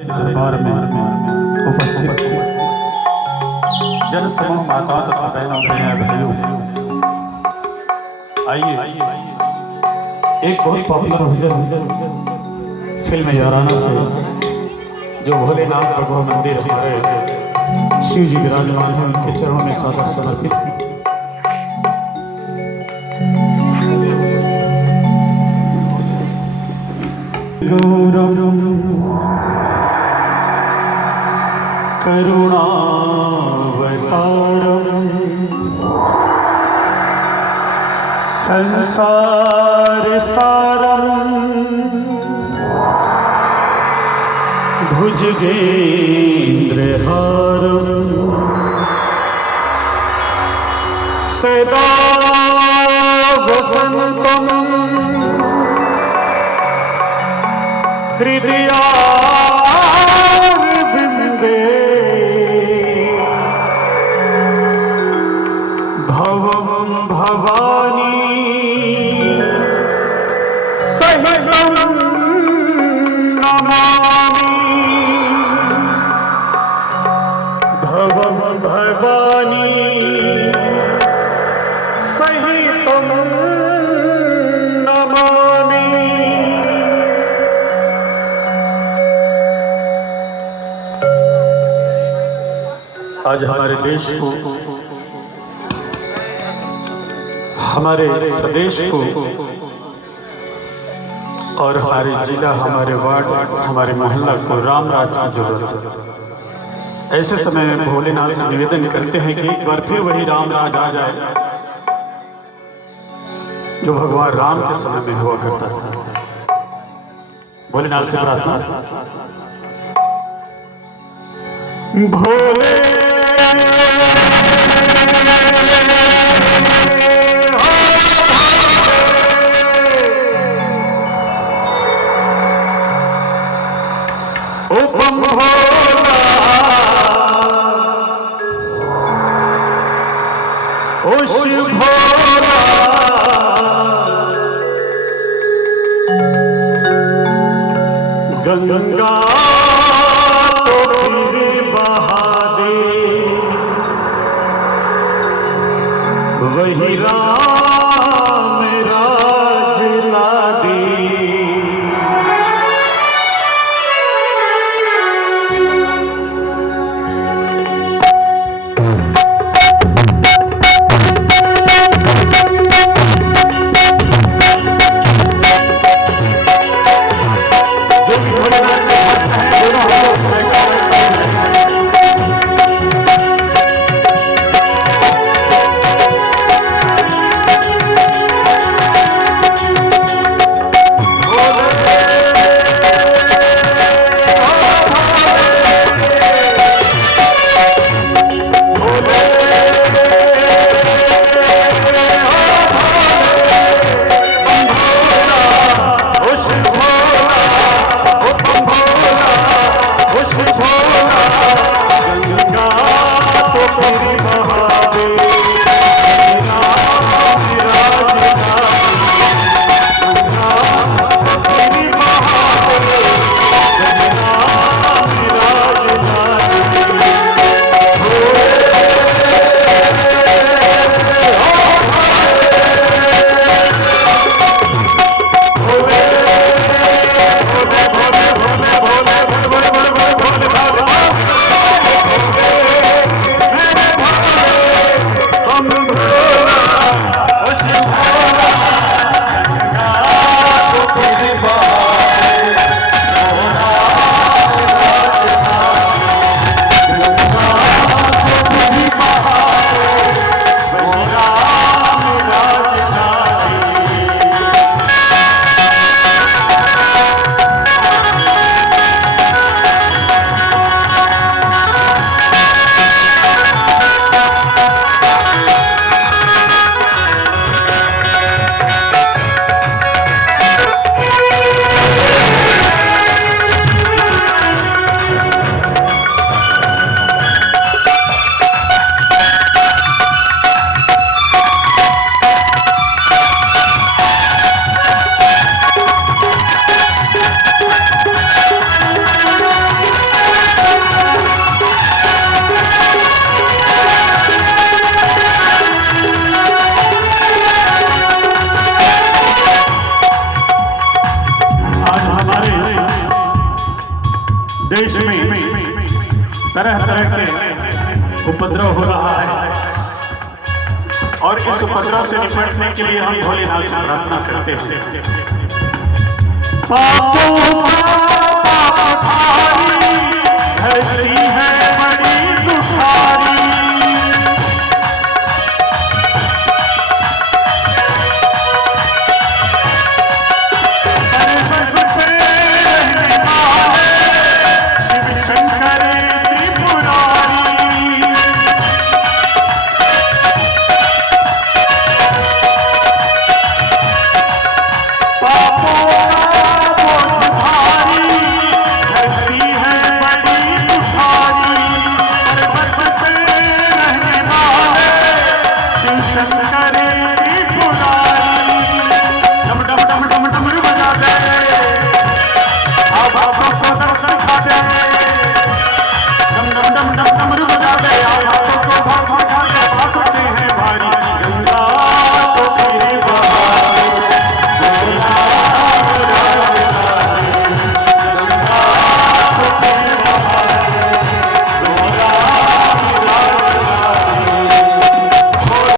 दरबार में उपस्थित जन समूह माताओं तथा बहनों भाइयों, आइए एक बहुत पॉपुलर भजन फिल्म याराना से जो भोलेनाथ भगवान मंदिर हमारे शिव जी विराजमान है, उनके चरणों में सादर समर्पित। करुणावतारम संसार सारम भुजगेन्द्रहारम सदा वसंतम हृदयारविंदे भवं भवानी सहितं नमामि। भवं भवानी सहितं नमामि। आज हमारे देश को, हमारे प्रदेश को और हमारे जिला, हमारे वार्ड, हमारे मोहल्ला को राम राज की जरूरत है। ऐसे समय में भोलेनाथ से निवेदन करते हैं कि एक बार फिर वही राम राज आ जाए जो भगवान राम के समय में हुआ करता था। भोलेनाथ से प्रार्थना। भोले गंगा तो फिर बहा दे, वही राम राज ला दे। देश में तरह तरह के उपद्रव हो रहा है और इस उपद्रव से निपटने के लिए हम भोलेनाथ से प्रार्थना करते हैं।